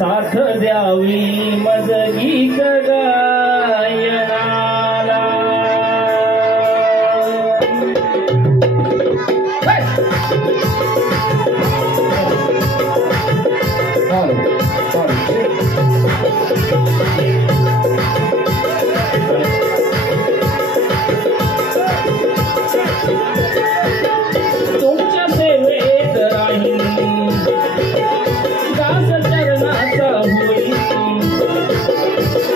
साथ द्यावी मज गीत गायनाला। तुमच्या सेवेत राहीन दास चरणाचा होईल,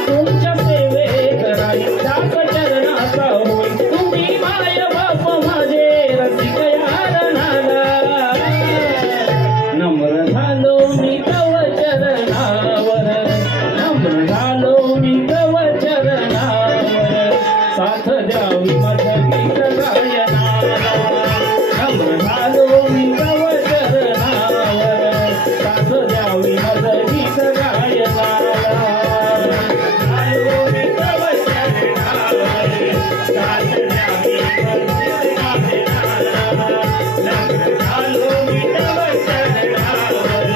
तुमच्या सेवेत राहीन दास चरणाचा होईल। तुम्ही माय बाप माझे रसिक यारणाला, नम्र झालो मी तव चरणावर, नम्र झालो मी तव चरणावर। साथ द्यावी मज गीत गायनाला, नम्र झालो मी तव चरणावर। साथ द्यावी मज गीत गायनाला, झालो मी तव चरणावर। साथ द्यावी मज गीत गायनाला, नम्र झालो मी तव चरणावर।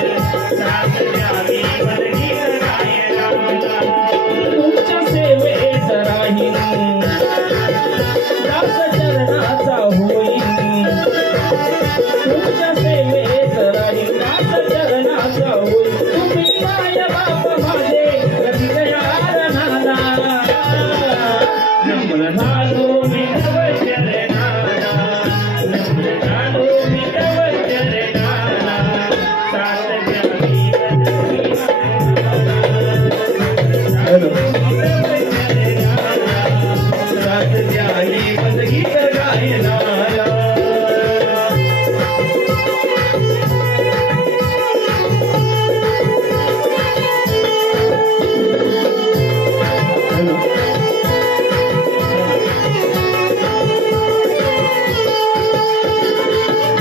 साथ द्यावी मज गीत गायनाला। तुमच्या सेवेत राहीन दास चरणाचा होईल, तुमच्या सेवेत राहीन दास चरणाचा होईल। तुम्ही माय बाप माझे रसिक यारणाला, नम्र झालो मी तव चरणाला, नम्र झालो मी तव चरणाला। साथ द्यावी मज गीत साथ द्यावी मज गीत गायनाला।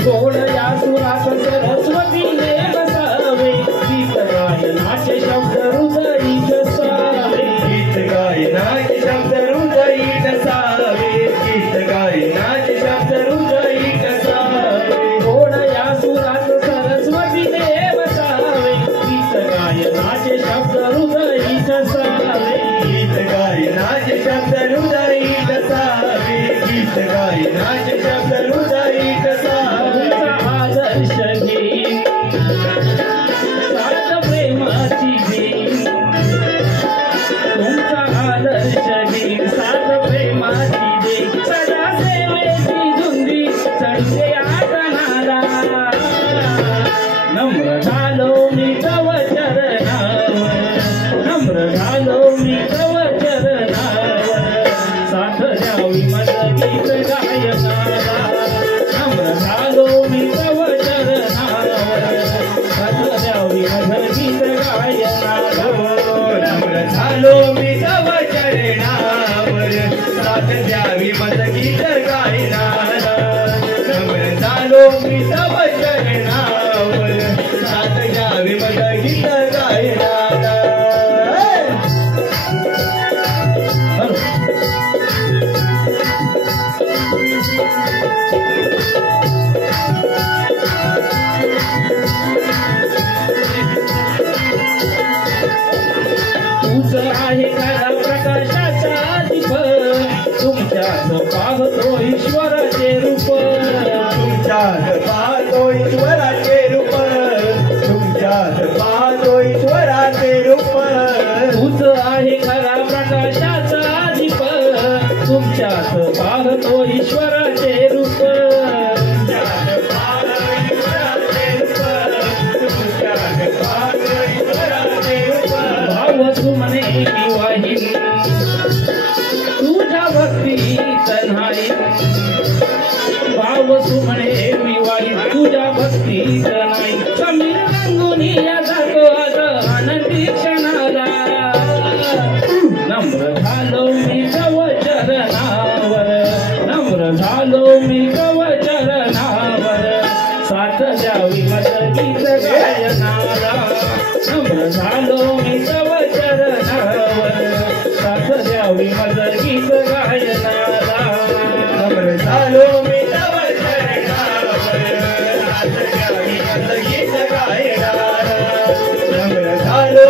गोड या सुरात सरस्वतीने बसावे, गीत गायनाचे शब्द हृदयी ठसावे, गीत गायनाचे शब्द हृदयी ठसावे, गीत गायनाचे शब्द हृदयी ठसावे। गोड या सुरात सरस्वतीने बसावे, गीत गायनाचे शब्द हृदयी ठसावे, गीत गायनाचे शब्द हृदयी ठसावे, गीत गायनाचे शब्द हृदयी ठसावे। आदर्श घे साथ प्रेमाची घेईन, तुमचा आदर्श घे साथ प्रेमाची दे। सदा सेवेची धुंदी चढते आटणाला, नम्र झालो मी तव चरणावर, नम्र झालो मी तव चरणावर। साथ द्यावी मज गीत गायनाला, नम्र झालो मी तव चरणावर। साथ द्यावी मज गीत गायनाला, नम्र झालो मी तव चरणावर। साथ द्यावी मज गीत गायनाला, नम्र झालो मी तव चरणावर। साथ द्यावी मज गीत गायनाला। तूच आहे खरा प्रकाशाचा दीप, तुमच्यात पाहतो ईश्वराचे रूप, तुमच्यात पाहतो ईश्वराचे रूप, तुमच्यात पाहतो ईश्वराचे रूप। तूच आहे खरा प्रकाशाचा दीप, तुमच्यात पाहतो ईश्वराचे रूप, तुमच्यात पाहतो ईश्वराचे रूप, तुमच्यात पाहतो ईश्वराचे रूप। भाव सुमने मी वाहीन तुझ्या भक्तीत नाही, भाव सुमने मी वाहीन तुझ्या भक्तीत नाही। समीर रंगुनी जातो आज आनंदी क्षणाला, नम्र झालो मी तव चरणावर, नम्र झालो मी तव चरणावर। साथ द्यावी मज गीत गायनाला, नम्र झालो मी तव चरणावर। साथ द्यावी मज गीत गायनाला, नम्र झालो मी तव चरणावर। साथ द्यावी मज गीत गायनाला, नम्र झालो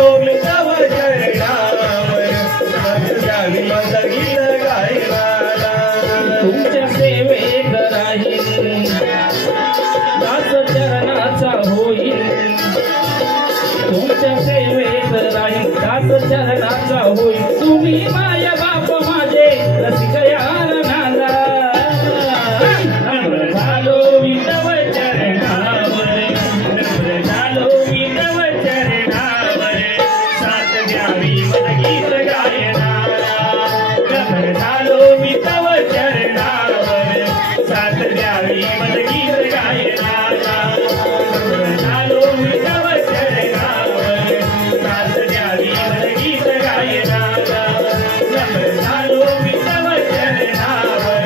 तुमच्या सेवेत राहील दास चरणाचा होईल तुम्ही माय बाप माझे रसिक यार नाला नम्र झालो मी तव चरणावर नम्र झालो मी तव चरणावर साथ द्यावी मला गीत गायनाला नम्र झालो मी तव चरणावर साथ द्यावी मला गीत गायनाला नम्र झालो मी तव चरणावर साथ द्यावी मला गीत गायनाला नम्र झालो मी तव चरणावर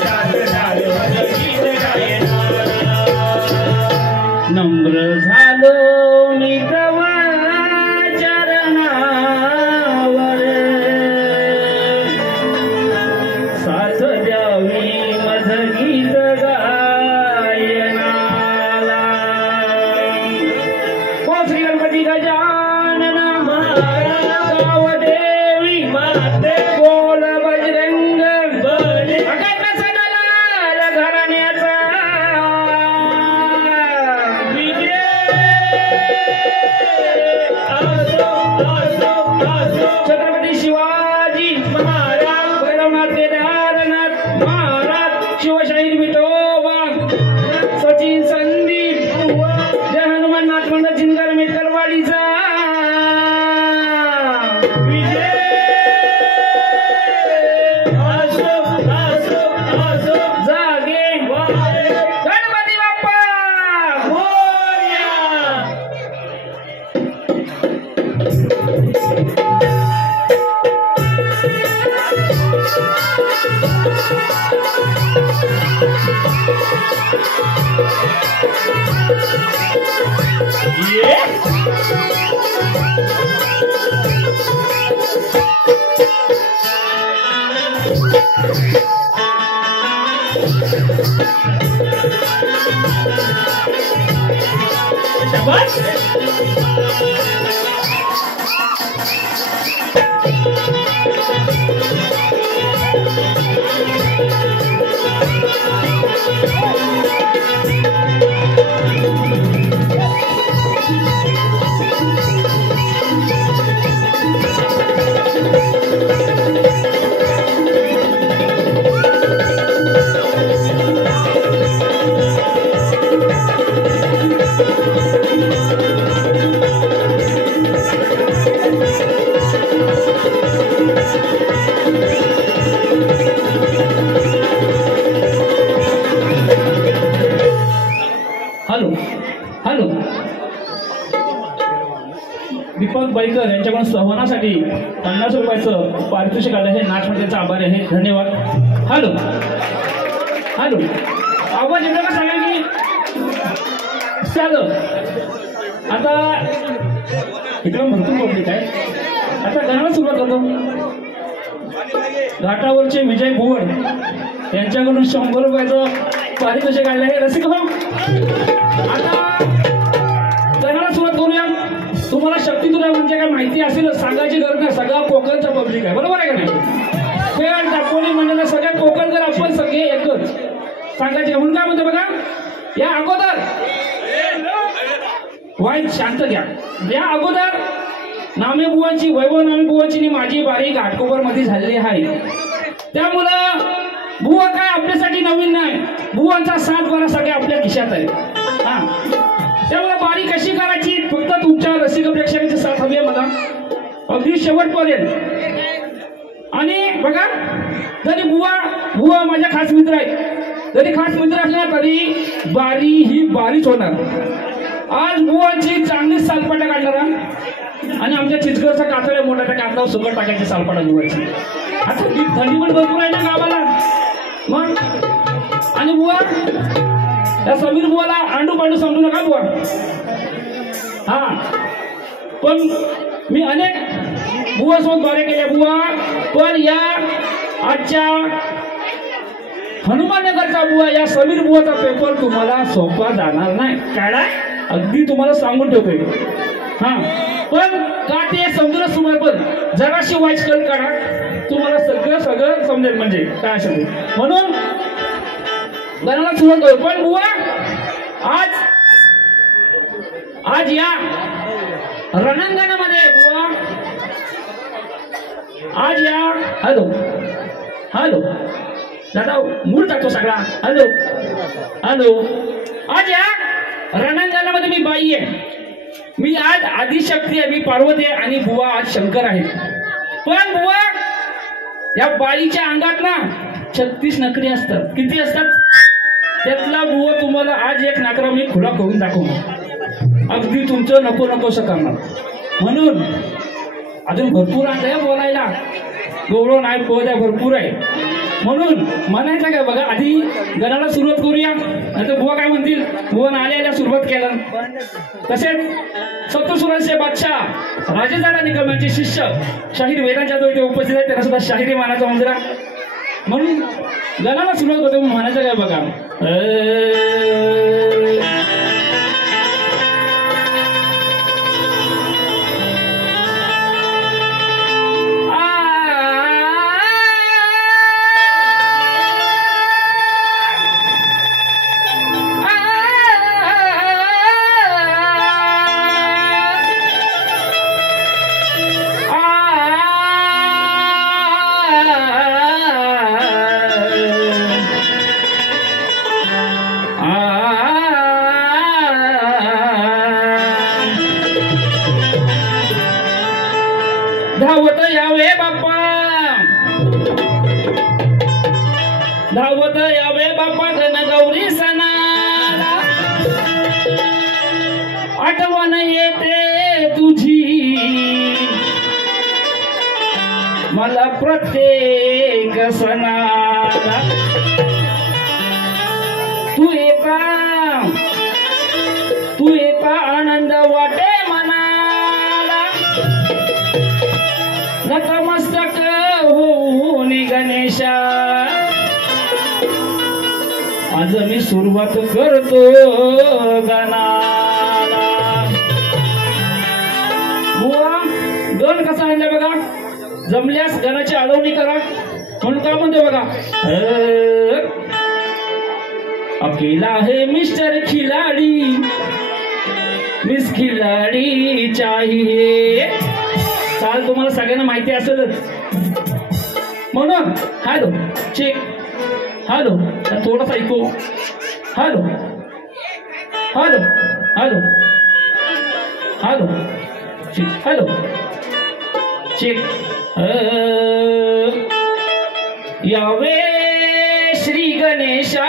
साथ द्यावी मला गीत गायनाला नम्र झालो मी तव चरणावर साथ द्यावी मज गीत गायनाला ओ श्री गणपती गजानन गाव देवी माते बोल बजरंग बली अखंड सदलाल घराण्याचा विजय छत्रपती शिवाजी महाराज भैरवनाथ केदारनाथ महाराज शिवशाहीर विठोबा सचिन संदीप जय हनुमान नाथ मंडळ जिंदर मेटकरवाडीचा विजय जागे गणपती बाप्पा मोरया शाबाश हॅलो हॅलो दीपक बैकर यांच्याकडून संवादासाठी 50 रुपयाचं पारितोषिक आलं आहे नाचमंडळाचा आभार आहे धन्यवाद हॅलो हॅलो आवाज येतो का सांगा की चालं आता इकडं भरपूर पब्लिक आहे आता गाणं सुरुवात करतो घाटावरचे विजय भुवन यांच्याकडून 100 रुपयाचं पारितोषिक आलं आहे रसिक हो आता गाण्याला सुरुवात करूया तुम्हाला शक्ती तुला म्हणजे काय माहिती असेल सांगायची गरज नाही सगळा कोकणचा पब्लिक आहे बरोबर आहे का नाही पेड दापोली म्हणजे सगळ्या कोकणकर आपण सगळे एकच सांगायचे म्हणून काय म्हणतो बघा या अगोदर वाईट शांत घ्या या अगोदर नामे बुवांची वैभव नामे बुवांची आणि माझी बारी घाटकोपर मध्ये झालेली आहे त्यामुळं बुवा काय आपल्यासाठी नवीन नाही बुवांचा 7 बारा सगळे आपल्या खिशात आहे हा त्यामुळे बारी कशी करायची फक्त तुमच्या रसिक प्रेक्षकांची साथ हवी आहे मला अगदी शेवटपर्यंत आणि बघा जरी बुवा माझ्या खास मित्र आहेत जरी खास मित्र असल्या तरी बारी ही बारीच होणार आज बुवांची चांगली सालपाटा काढणार आणि आमच्या चिचगरचा कातळ्या मोठ्या त्या कातळावर सुगड टाकायची सालपाटा बुवाची आता थंडी पण भरपूर आहे ना गावाला मग आणि बुवा या समीर बुवाला आंडू पांडू समजू नका बुवा हा पण मी अनेक बुवासोबत बारे केल्या बुवा पण या आजच्या हनुमाननगरचा बुवा या समीर बुवाचा पेपर तुम्हाला सोपा जाणार नाही काढा अगदी तुम्हाला सांगून ठेवतोय हा पण का ते समजून सुमार पण जराशी वाईट कल काढा तुम्हाला सगळं समजेल म्हणजे काय असेल म्हणून गणाला सुरुवात करू पण बुवा आज या रणांगणामध्ये बुवा आज या. हॅलो हॅलो दादा मूड टाकतो सगळा. हॅलो हॅलो आज या रणांगणामध्ये मी बाई आहे. मी आज आदिशक्ती आहे. मी पार्वती आहे आणि बुवा आज शंकर आहे. पण बुवा या बाईच्या अंगात ना 36 नखरे असतात. किती असतात? त्यातला बुवा तुम्हाला आज एक नाकरा मी खुला करून दाखवणार. अगदी तुमचं नको नकोसं करणार. म्हणून अजून भरपूर आहे बोलायला. गौरव नाही पोहद्या भरपूर आहे. म्हणून म्हणायचं काय बघा आधी गणाला सुरुवात करूया. नाही तर बुवा काय म्हणतील बुवा आल्या सुरुवात केलं. तसेच सप्तसुरांचे बादशाह राजेदादा निकम यांचे शिष्य शाहीर वेदांच्या जो इथे उपस्थित आहे त्यांना सुद्धा शाहिरी मानाचा मुजरा. म्हणून गणाला सुरुवात होते म्हणायचं काय बघा. धावत यावे बाप्पा, धावत यावे बाप्पा गण गौरी सणाला. आठवण येते तुझी मला प्रत्येक सणाला. तू येता आनंद वाटे मनाला. नतमस्तक होऊन गणेशा आज मी सुरुवात करतो गणाला. बुवा गण कसा आणला बघा. जमल्यास गणाची आळवणी करा. म्हणून काय म्हणते बघा. अकेला है मिस्टर खिलाडी, मिस खिलाडी चाहिए. चाल तुम्हाला सगळ्यांना माहिती असेलच. म्हणून हॅलो चेक. हॅलो थोडासा ऐकू. Hello hello hello hello check. Hello check. यावे श्री गणेशा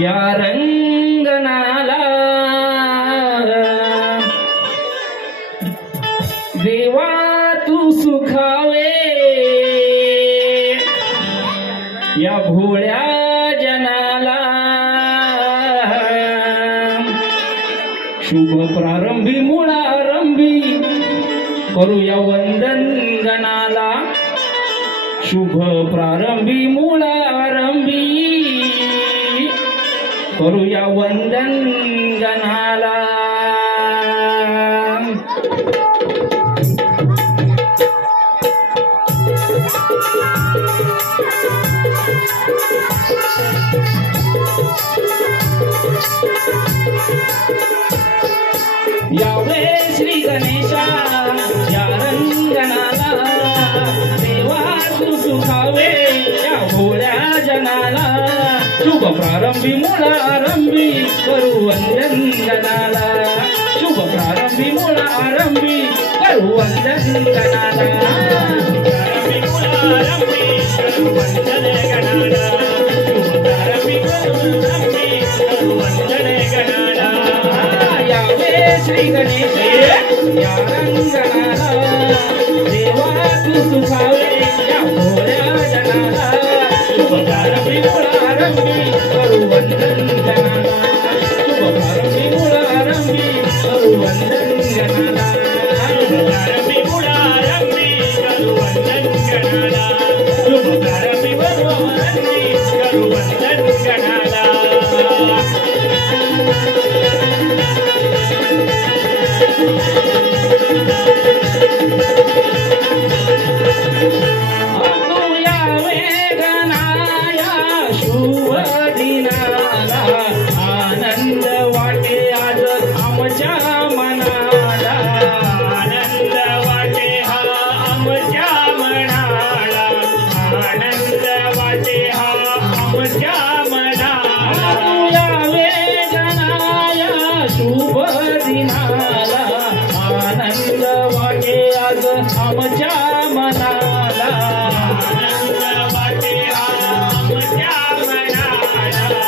या रंगनाला. देवा तू सुखावे या भोळ्या जनाला. शुभ प्रारंभी मुळारंभी करूया वंदन गणाला. शुभ प्रारंभी मुळारंभी करूया वंदन गणाला. यावे श्री गणेशा या रंगनाला. देवा तू सुखावे या भोळ्या जनाला. शुभ प्रारंभी मुळारंभी करू वंदन गणाला. शुभ प्रारंभी मुळारंभी करू वंदन गणाला. प्रारंभी मुळारंभी करू वंदन गणाला. शुभ प्रारंभी मुळारंभी करू वंदन गणाला. यावे श्री गणेश या रंगनाला. देवा तू सुखावे या भोळ्या जनाला. शुभ प्रारंभी मुळारंभी करू वंदन गणाला. शुभ प्रारंभी मुळारंभी करू वंदन गणाला. शुभ प्रारंभी मुळारंभी करू वंदन गणाला. शुभ प्रारंभी मुळारंभी करू वंदन गणाला. शुभ दिनाला आनंद वाटे आज आमच्या दिनाला आनंद वाटे आज आमच्या मनाला आनंद वाटे आमच्या मनाला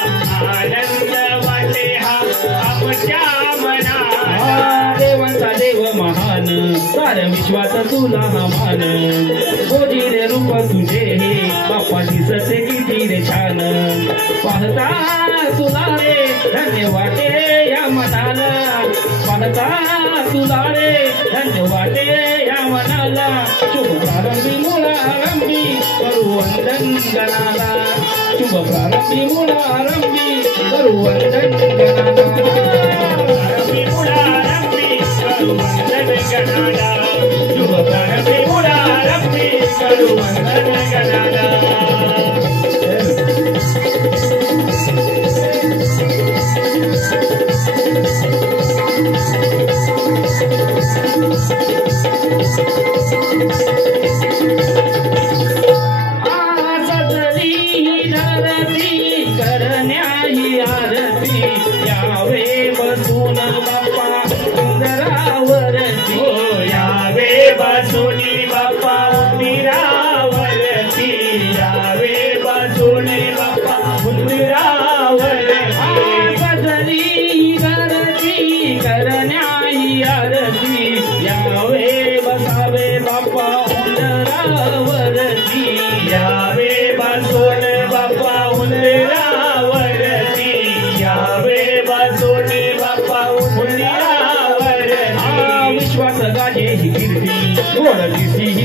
आनंद वाटे आमच्या मनाला देवांचा देव महान साऱ्या विश्वात तुला मान गोजिरे रूप तुझे हे बाप्पा दिसते किती रे छान पाहता तुला रे धन्य वाटे या मनाला पाहता तुला रे धन्य वाटे या मनाला शुभ प्रारंभी मुळारंभी करू वंदन गणाला शुभ प्रारंभी मुळारंभी करू वंदन गणाला प्रारंभी मुळारंभी करू वंदन गणाला शुभ प्रारंभी मुळारंभी करू वंदन गणाला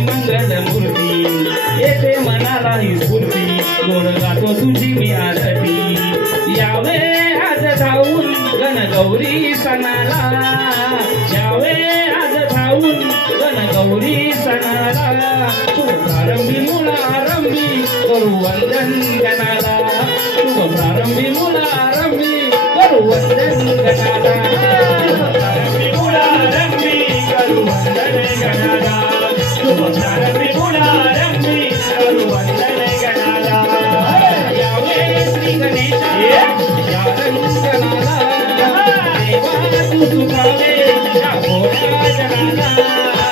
मंगल मूर्ती येते मनाला ही स्फूर्ती गोड गातो तुझी मी आरती यावे आज धावून गणगौरी सणाला यावे आज धावून गणगौरी सणाला शुभ प्रारंभी मुळारंभी करू वंदन गणाला शुभ प्रारंभी मुळारंभी करू वंदन गणाला प्रारंभी मुळारंभी करू वंदन गणाला शुभ प्रारंभी मुळारंभी करू वंदन गणाला यावे श्री गणेशा या रंगनाला देवा तू सुखावे या भोळ्या जनाला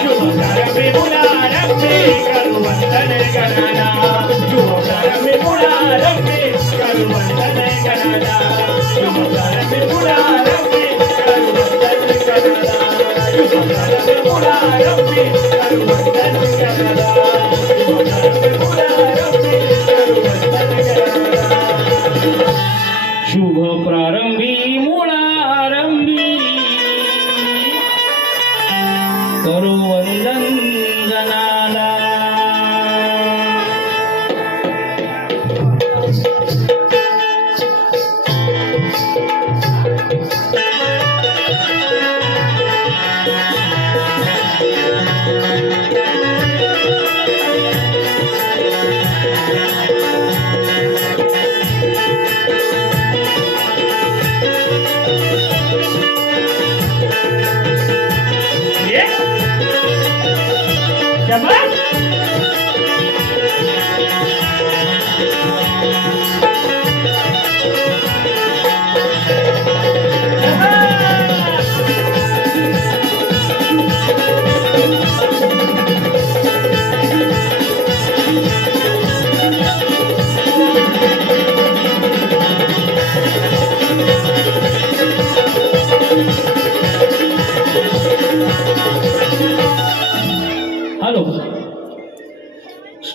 शुभ प्रारंभी मुळारंभी करू वंदन गणाला शुभ प्रारंभी मुळारंभी करू वंदन गणाला शुभ प्रारंभी मुळारंभी करू वंदन गणाला शुभ प्रारंभी मुळारंभी करू वंदन गणाला शुभ प्रारंभी मुळारंभी करू वंदन गणाला शुभ प्रारंभी मुळारंभी करू वंदन गणाला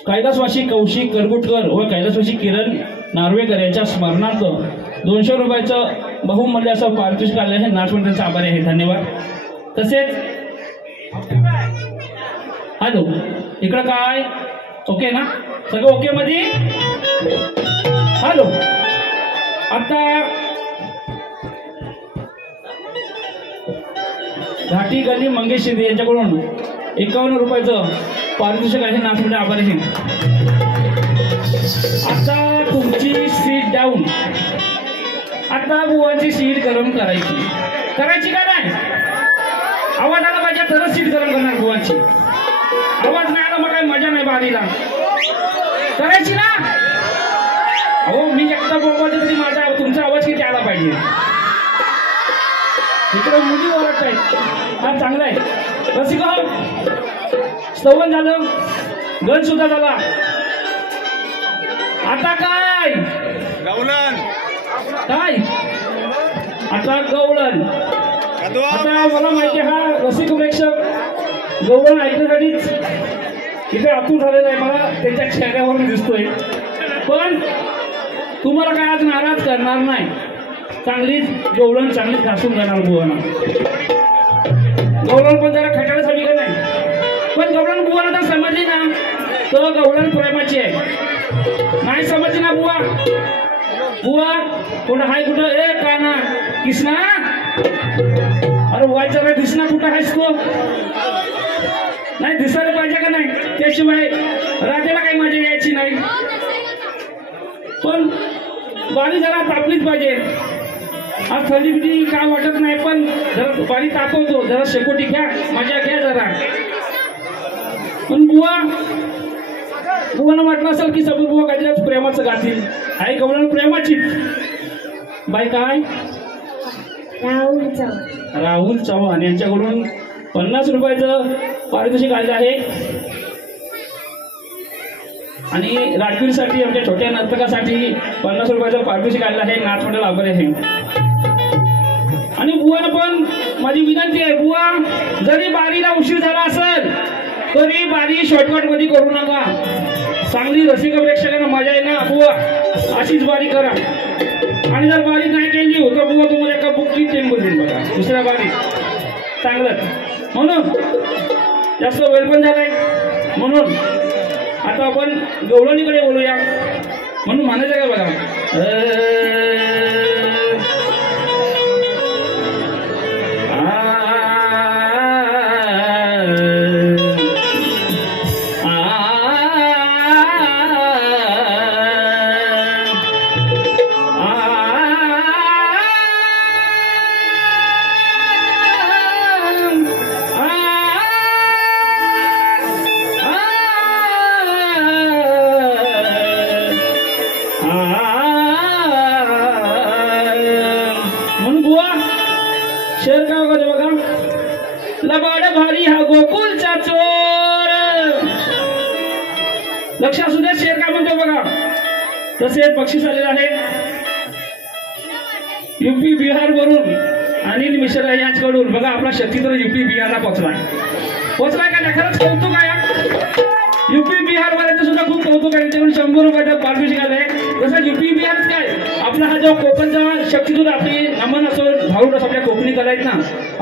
कैलासवासी कौशिक करगुटकर व कैलासवासी किरण नार्वेकर यांच्या स्मरणार्थ 200 रुपयाचं बहुमूल्य असं पारितोषिक आले आहे. नाशवंतांचा आभारी आहे. धन्यवाद. तसेच हॅलो इकडं काय ओके ना सगळं ओके मध्ये हॅलो आता घाटी गली मंगेश शिंदे यांच्याकडून 51 रुपयाचं पारितोषिक आहे. नाचमध्ये आभारी आहे. आता तुमची सीट डाऊन. आता बुवाची सीट गरम करायची का नाही? आवाज आला पाहिजे तरच सीट गरम करणार बुवाची. आवाज नाही आला मग काही मजा नाही बारीला करायची ना. हो मी एकटा बोलतो तरी माझा तुमचा आवाज किती आला पाहिजे. इकडे मुली ओरडत आहेत. हा चांगला आहे. रसिका स्तवन झालं, गण सुद्धा झाला. आता काय काय आता गवळण. आता मला माहिती हा रसिक प्रेक्षक गवळण ऐकण्यासाठीच इथे आतून झालेला आहे. मला त्याच्या चेहऱ्यावरून दिसतोय. पण तुम्हाला काय आज नाराज करणार नाही. चांगलीच गवळण चांगलीच घासून जाणार बुवाना. गवळण पण जरा खटाळ्यासाठी का नाही. पण गवळण बुवाला तर समजली ना तर गवळण प्रेमाची आहे. नाही समजली ना बुवा बुवा कुठं हाय कुठं ए काना किसना. अरे वायचा रे दिसना कुठं आहेस तू. नाही दिसायला पाहिजे का नाही. त्याशिवाय राजाला काही मजा यायची नाही. पण बारी जरा तापलीच पाहिजे. आज थंडी बिडी काय वाटत नाही. पण जरा बारी तापवतो. जरा शेकोटी घ्या मजा घ्या जरा. पण बुवानं वाटलं असेल की सबूर बुवा काहीतरी प्रेमाचं गातील. आहे गवळण प्रेमाची. बाई काय राहुल चव्हाण यांच्याकडून 50 रुपयाचं पारितोषिक आलेलं आहे. आणि राजवीरसाठी आमच्या छोट्या नर्तकासाठी 50 रुपयाचं पारितोषिक आलेलं आहे. नाच मंडळ आभारी आहे. आणि बुवाला पण माझी विनंती आहे बुवा जरी बारीला उशीर झाला असेल तरी बारी शॉर्टकट मध्ये करू नका. चांगली रसिक प्रेक्षकांना मजा आहे ना बुवा अशीच बारी करा. आणि जर बारी नाही केली तर बुवा तुम्हाला एका बुकची चेन बदलेल बघा दुसऱ्या बारी चांगलं. म्हणून जास्त वेळ पण झालाय. म्हणून आता आपण गवळणीकडे बोलूया. म्हणून म्हणायचं काय बघा म्हणून बुवा शेर काय बघा बघा. लबाड भारी हा गोकुलचा चोर. लक्ष असू द्या शेर काय म्हणतो बघा. तसे बक्षीस आलेलं आहे युपी बिहार वरून अनिल मिश्रा यांच्याकडून. बघा आपला शक्ती तर युपी बिहारला पोचलाय का. खरंच कौतुक आहे. युपी बिहार वाल्यांचं सुद्धा खूप कौतुक आहे. त्यांच्याकडून 100 रुपयाचं पारितोषिक आलंय. जसं युपी बिहारच काय आपला हा जो कोकणचा शक्तीतून आपली नमन असो भाऊट असो आपल्या कोकणी कला आहेत ना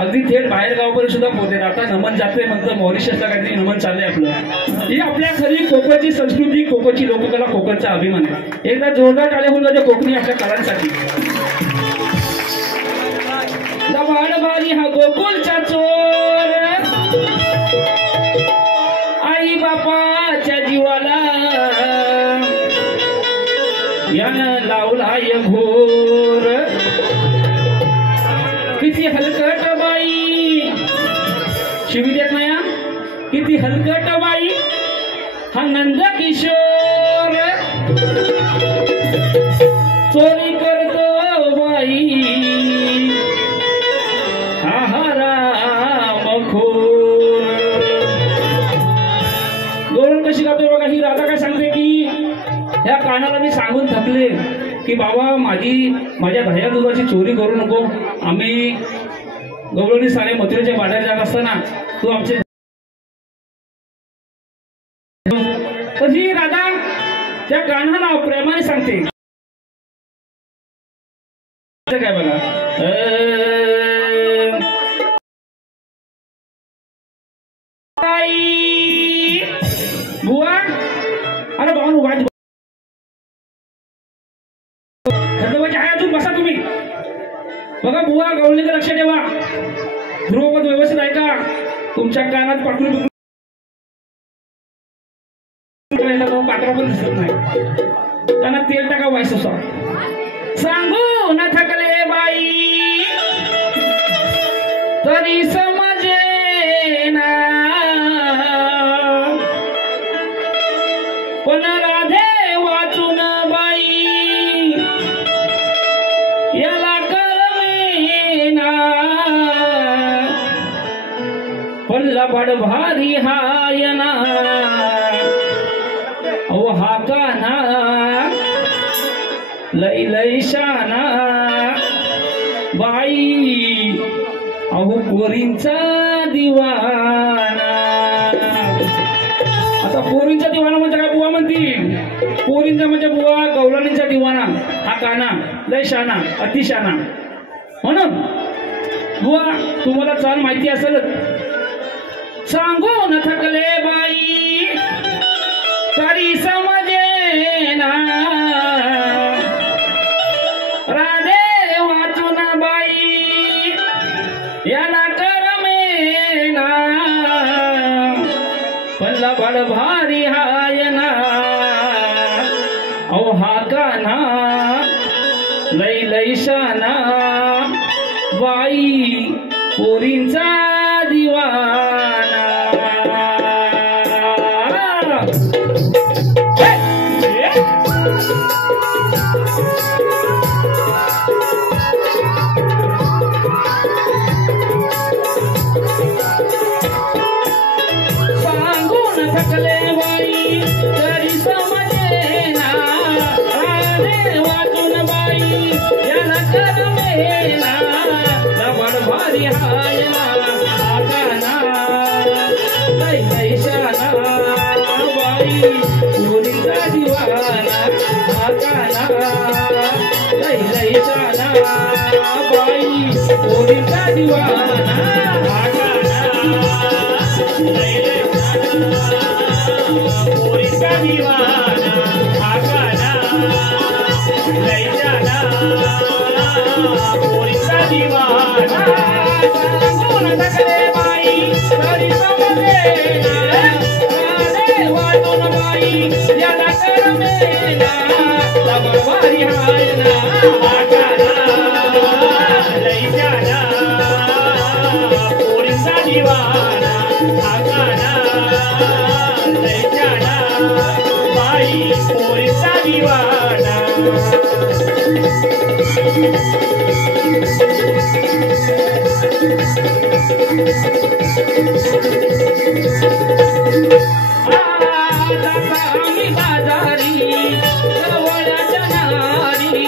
अगदी थेट बाहेर गावापर्यंत सुद्धा पोहोचेल. आता नमन जाते म्हणतं मॉरिशसला काहीतरी नमन चाललंय आपलं. ही आपल्या खरी कोकणची संस्कृती कोकणची लोककला कोकणचा अभिमान आहे. एकदा जोरदार टाळ्या होऊन जाते कोकणी आपल्या कलांसाठी. लबाड भारी हा गोकुलचा चोर आई बापाच्या जीवाला यानं लावलाय घोर. किती हलकट बाई शिवी देत नाही. किती हलकट बाई हा नंद किशोर. चोरी करतो बाई हा रामखोर. गवळण कशी गातोय बघा. ही राधा काय सांगते की ह्या कानाला मी सांगून थकले की बाबा माझ्या दह्या दुधाची चोरी करू नको. आम्ही गवळणी सारे मथुरेच्या वाड्यात जात असताना तू आमचे. तर ही राधा त्या कानाला प्रेमाने सांगते काय बघा. बुवा अरे भाऊ वाट धबधबाची आहे अजून बसा तुम्ही. बघा बुवा गवळणीकडे लक्ष ठेवा. ध्रुवपद व्यवस्थित आहे का. तुमच्या कानात पाकडून पात्रा पण दिसत नाही. कानात तेल टाका वाईस असा. सांगू न थकले बाई तरी समजे ना. पण राधे वाचून बाई याला करमेना. पल्ला बड भारी हायना अहो हा काना लई लई शाना बाई अहो पोरींचा दिवाना. आता पोरींचा दिवाना म्हणजे काय बुवा म्हणतील? पोरींचा म्हणजे बुवा गवळणीचा दिवाना हा काना लई शाना अतिशाना. म्हणून बुवा तुम्हाला चाल माहिती असेलच. सांगू न थकले बाई तरी समजेना राधे वाचून बाई याला करमेना पल्ला बड भारी हायना अहो हा काना लई लई शाना बाई पोरींचा दिवाना. सांगून थकले बाई तरी समजेना राधे वाचून बाई याला करमेना लबड भारी हायना आकाना लई लई शाना बाई पोरींचा दिवाना आकाना लई लई शाना बाई पोरींचा दिवाना आकाना लई लई पोरींचा दिवाना आकाना लई शाना पोरींचा दिवाना. सांगून थकले बाई तरी समजेना राधे वाचून बाई याला करमेना लबड भारी हायना आकाना लई शाना पोरींचा दिवाना आकाना लई शाना बाई पोरींचा दिवाना. आम्ही बाजारी जवळच्या नारी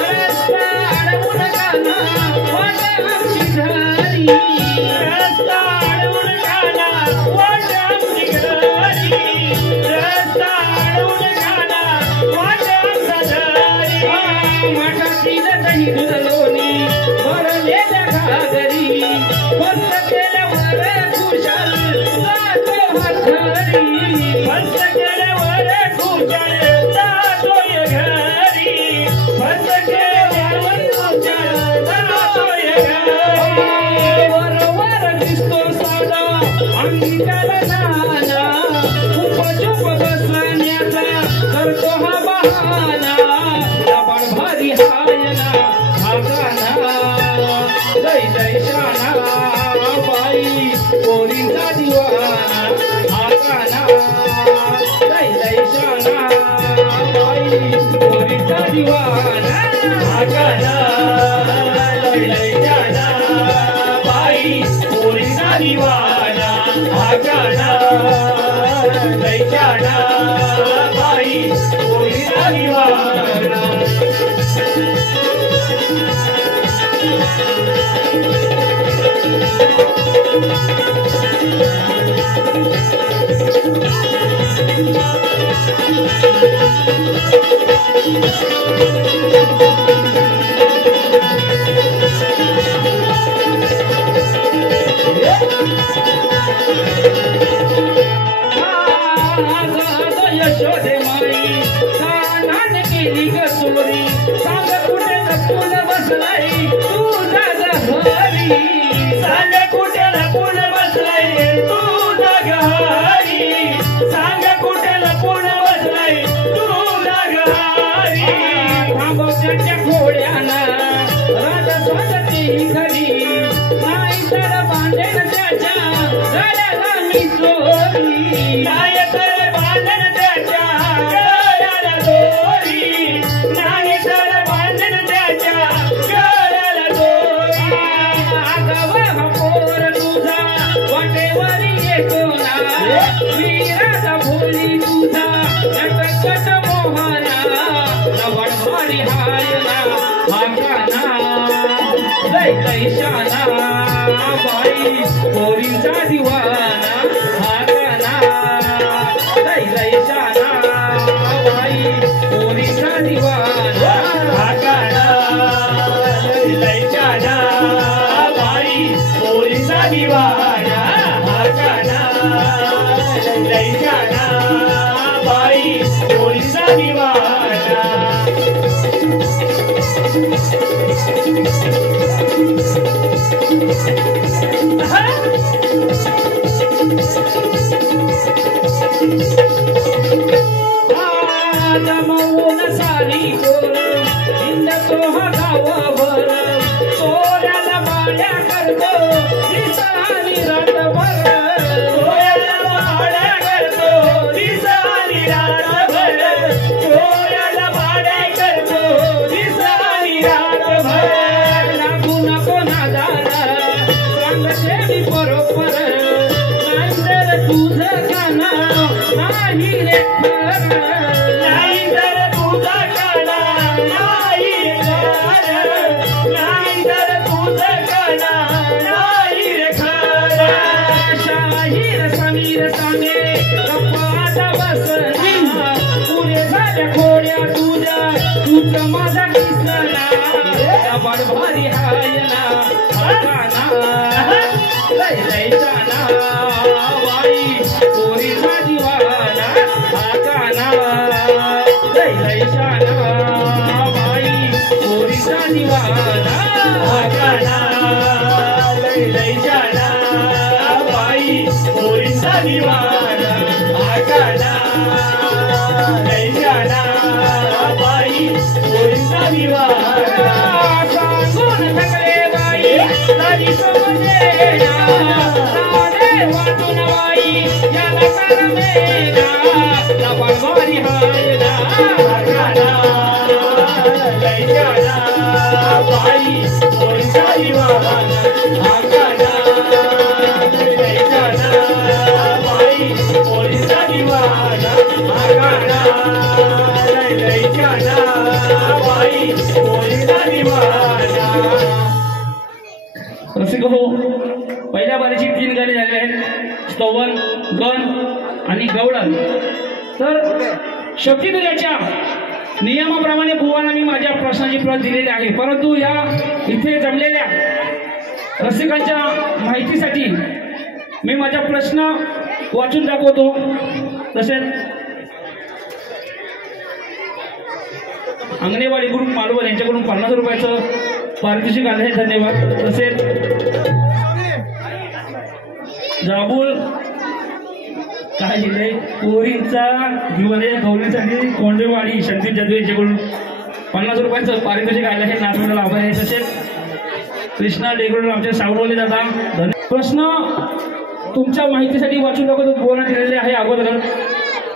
रस्ता अडवून काना वाट आमची घरी रस्ता अडवून काना वाट आमची घरी रस्ता अडवून काना वाट आमचा घरी. मठातील दही दूध लोणी भरलेल्या घागरी बस केल्यावर खुशाल जातो घरी बस केल्यावर खुशाल जातोय घरी बस केल्यावर खुशाल जातोय घरी. वरवर दिसतो साधा अंगाला नाना उपचुप बसण्याचा करतो हा बहाना लबड भारी हायना आकाना लई लई शाना बाई पोरींचा दिवाना आकाना लई लई शाना बाई पोरींचा दिवाना आकाना लई लई शाना बाई पोरींचा दिवाना आकाना लई शाना बाई पोरींचा दिवाना. यशोदे माई कानाने केली ग चोरी सांग कुठे लपून बसलाय तुझा घरी सांग कुठे लपून बसलाय तुझा घरी सांग कुठे लपून बसलाय तुझा घरी. थांबवच्या खोड्याना राजा स्वागती घरी नाही तर बांधेन त्याच्या गळ्याला मी चोरी नाही तर बांधेन त्याच्या गळ्याला चोरी नाही तर बांधेन त्याच्या गळ्याला चोरी. आगावा हा पोर तुझा वाटे येतो ना वीराचा भोली तुझा नटकट मोहना लवण भारी हायना हाकाना लय कैशाना बाई पोरींचा दिवाना हाकाना लय कैशाना बाई पोरींचा दिवाना हाकाना लय कैशाना बाई पोरींचा दिवाना हाकाना लय कैशाना बाई पोरींचा दिवाना मौन साली गोर इंद तो गावावर सोऱ्याला माड्या करतो दिसानी रातभर सोऱ्याला माड्या करतो दिसानी रातभर सोऱ्याला माड्या करतो दिसानी रातभर लागू नको नादाला सांगते मी बरोबर नाहीतर तुझं गाणं नाही रे माझा किसना भारी हायना हाकाना लय लय जाना बाई पोरीचा दिवाना हाकाना लय लय जाना बाई पोरीचा दिवाना हाकाना लय लय जाना बाई पोरीचा दिवाना हाकाना लय जाना बाई पोरीचा दिवाना सांगून थकले बाई तरी समजेना सारे वाटून बाई याला करमेना लवण भारी हायना हाकाना लय जाना बाई पोरीचा दिवाना हाकाना लय जाना बाई पोरीचा दिवाना हाकाना लय जाना बाई पोरीचा दिवाना. रसिक हो, पहिल्या बारीची 3 गाणी झाले आहेत, स्तवन, गण आणि गवळण. तर शक्तिदुर्याच्या नियमाप्रमाणे बुवांना मी माझ्या प्रश्नाची प्रत दिलेली आहे, परंतु या इथे जमलेल्या रसिकांच्या माहितीसाठी मी माझा प्रश्न वाचून दाखवतो. तसेच अंगणेवाडी ग्रुप मालवण यांच्याकडून 50 रुपयाचं पारितोषिक आलं आहे, धन्यवाद. तसेच जाबूल काय लिहिलंय पोरींचा दिवाने गौरीसाठी कोंडेवाडी शंती जाधव यांच्याकडून 50 रुपयाचं पारितोषिक आलं आहे, नागपूरला आभार आहे. तसेच कृष्णा डेगडून आमच्या सावरवले दादा धन्यवाद. प्रश्न तुमच्या माहितीसाठी वाचून दाखवतो, बोलण्यात दिलेले आहे अगोदर.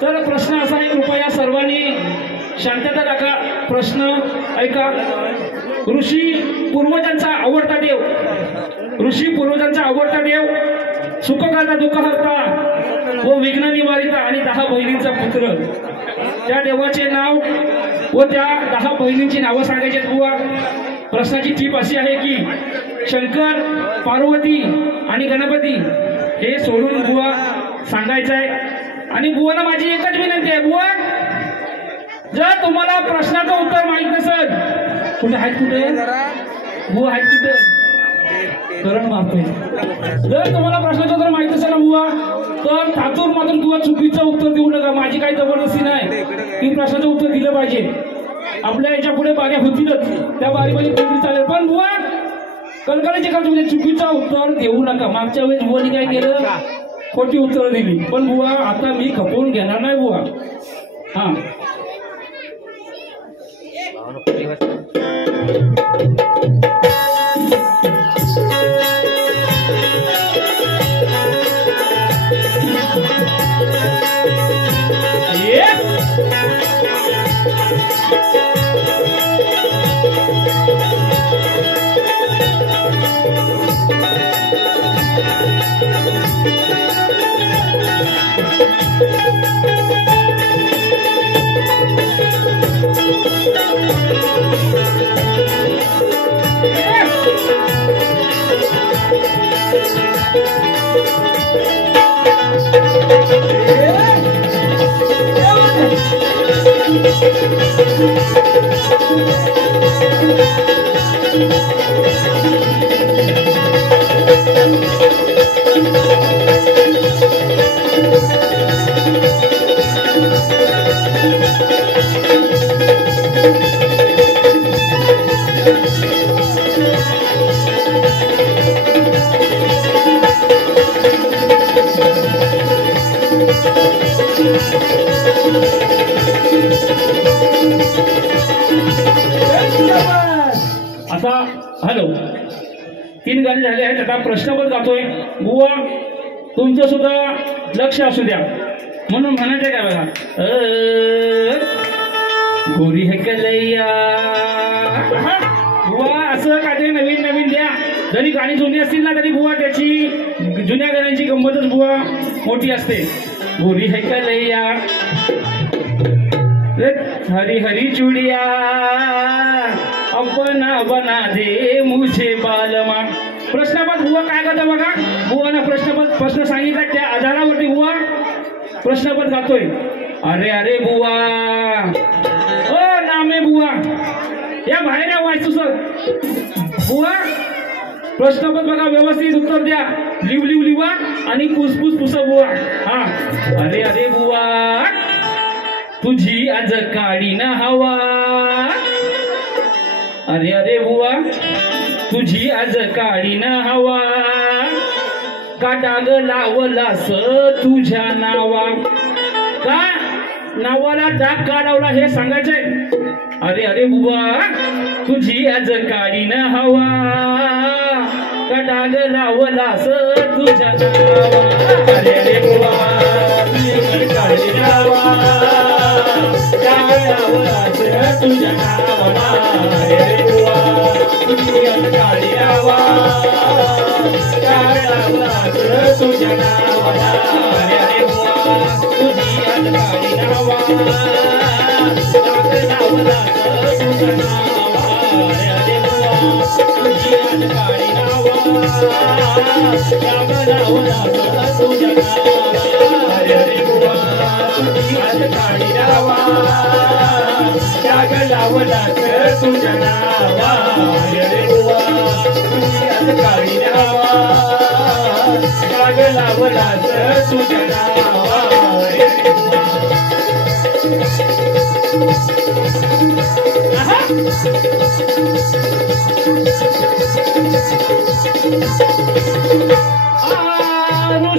तर प्रश्न असा आहे, कृपया सर्वांनी शांतता दाखवा. प्रश्न ऐका. ऋषी पूर्वजांचा आवडता देव, ऋषी पूर्वजांचा आवडता देव, सुख करता दुःख हरता व विघ्न निवारिता आणि 10 बहिणींचा पुत्र, त्या देवाचे नाव व त्या 10 बहिणींची नावं सांगायची बुवा. प्रश्नाची टीप अशी आहे की शंकर, पार्वती आणि गणपती हे सोडून बुवा सांगायचं आहे. आणि बुवाला माझी एकच विनंती आहे, बुवा जर तुम्हाला प्रश्नाचं उत्तर माहित नसेल, कुठे आहेत, कुठे बुवा आहेत, कुठे करण मारतोय, जर तुम्हाला प्रश्नाचं उत्तर माहित नसेल ना बुवा, तर थातूर मात्र बुवा चुकीचं उत्तर देऊ नका. माझी काही जबरदस्ती नाही की प्रश्नाचं उत्तर दिलं पाहिजे. आपल्या याच्या पुढे बाऱ्या होतीलच, त्या बारीमध्ये कोणी चालेल, पण बुवा कणकणाची का तुम्ही चुकीचं उत्तर देऊ नका. मागच्या वेळेस बुवानी काय केलं, खोटी उत्तरं दिली. पण बुवा आता मी खपवून घेणार नाही बुवा. हा आता हॅलो 3 गाणी झाले आहेत. आता प्रश्न पण गातोय. बुवा तुमचं सुद्धा लक्ष असू द्या म्हणून म्हणायचं काय बघा. गोरी है कलैया. बुवा असं काहीतरी नवीन नवीन द्या. जरी गाणी जुनी असतील ना तरी बुवा त्याची जुन्या गाण्यांची गंमतच बुवा मोठी असते. गोरी है कलैया हरी हरी चुडिया अपना बना दे मुझे बालमा. प्रश्नपद बुवा काय करता बघा. बुवाना प्रश्न सांगितला त्या आधारावरती बुवा प्रश्नपद गातोय. अरे अरे बुवा ओ नामे बुवा या बाहेर वाचतो सर. बुवा प्रश्नपद बघा व्यवस्थित उत्तर द्या. लिवा आणि पुसपुस पुसा बुवा. हा अरे अरे बुवा तुझी आज काळी ना हवा. अरे अरे बुवा तुझी आज काळी ना हवा. का डाग लावलास तुझ्या नावा. का नावाला डाग का लावला हे सांगायचंय. अरे अरे बुवा तुझी आज काळी ना हवा. का डाग लावलास तुझ्या नावा. अरे अरे बुवा तुझी काळी नावा. डाग लावलास तुझ्या नावा. अरे बुवा तुझी आज काळी नावा. डाग लावलास तुझ्या नावा. अरे अरे बुवा तुझी आज काळी नावा. डाग लावलास तुझ्या नावा. अरे अरे बुवा तुझी आज काळी नावा. डाग लावलास तुझ्या नावा. अरे अरे बुवा तुझी आज काळी नावा. डाग लावलास तुझ्या नावा. अरे अरे बुवा तुझी आज काळी नावा. डाग लावलास तुझ्या नावा. अरे अरे बुवा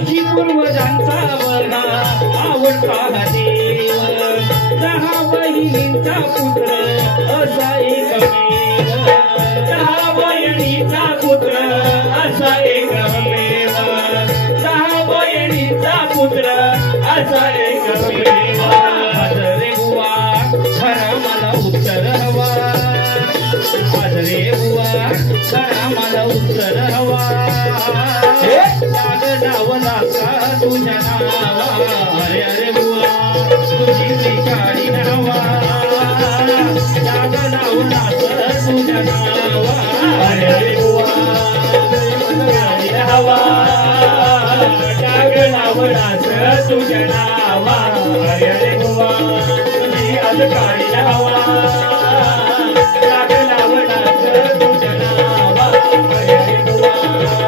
ऋषी पूर्वजांचा बघा आवडता देव. 10 बहिणींचा पुत्र असा एकमेव. 10 बहिणीचा पुत्र असा एकमेव. 10 बहिणीचा पुत्र असा एकमेव. रे बुवा खरा मला उत्तर हवा. रे बुवा खरा मला उत्तर हवा. डाग लावला का तुझ्या नावा. अरे अरे बुवा तुझी काळी नावा. डाग लावला का तुझ्या नावा. अरे अरे बुवा काळी नावा. डाग लावला तुझ्या नावा. अरे अरे बुवा तुझी आज काळी नावा. डाग लावला तुझ्या नावा. अरे अरे बुवा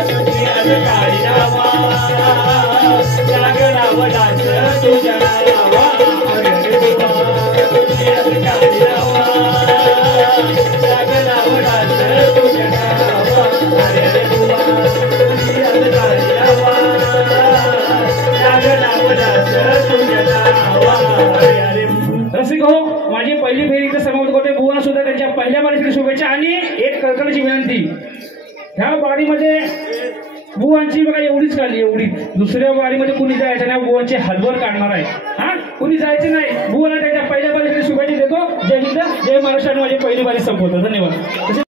तुझी आज काळी नावा. डाग लावला तुझ्या नावा. अरे अरे बुवा तुझी आज काळी नावा. डाग लावला तुझ्या नावा. अरे अरे बुवा तुझी आज काळी नावा. डाग लावला तुझ्या नावा. अरे अरे रसिक हो माझी पहिली फेरीचं समाप्त करते. बुवा सुद्धा त्यांच्या पहिल्या बारीसाठी शुभेच्छा आणि एक कळकळीची विनंती. ह्या बारीमध्ये बुवांची बघा एवढीच काढली एवढीच. दुसऱ्या बारीमध्ये कुणी जायचं नाही. बुवांची हलवर काढणार आहे. हा कुणी जायचं नाही. बुवाला त्यांच्या पहिल्या बारीसाठी शुभेच्छा देतो. जय हिंद जय महाराष्ट्र. माझी पहिली बारी संपवतो. धन्यवाद.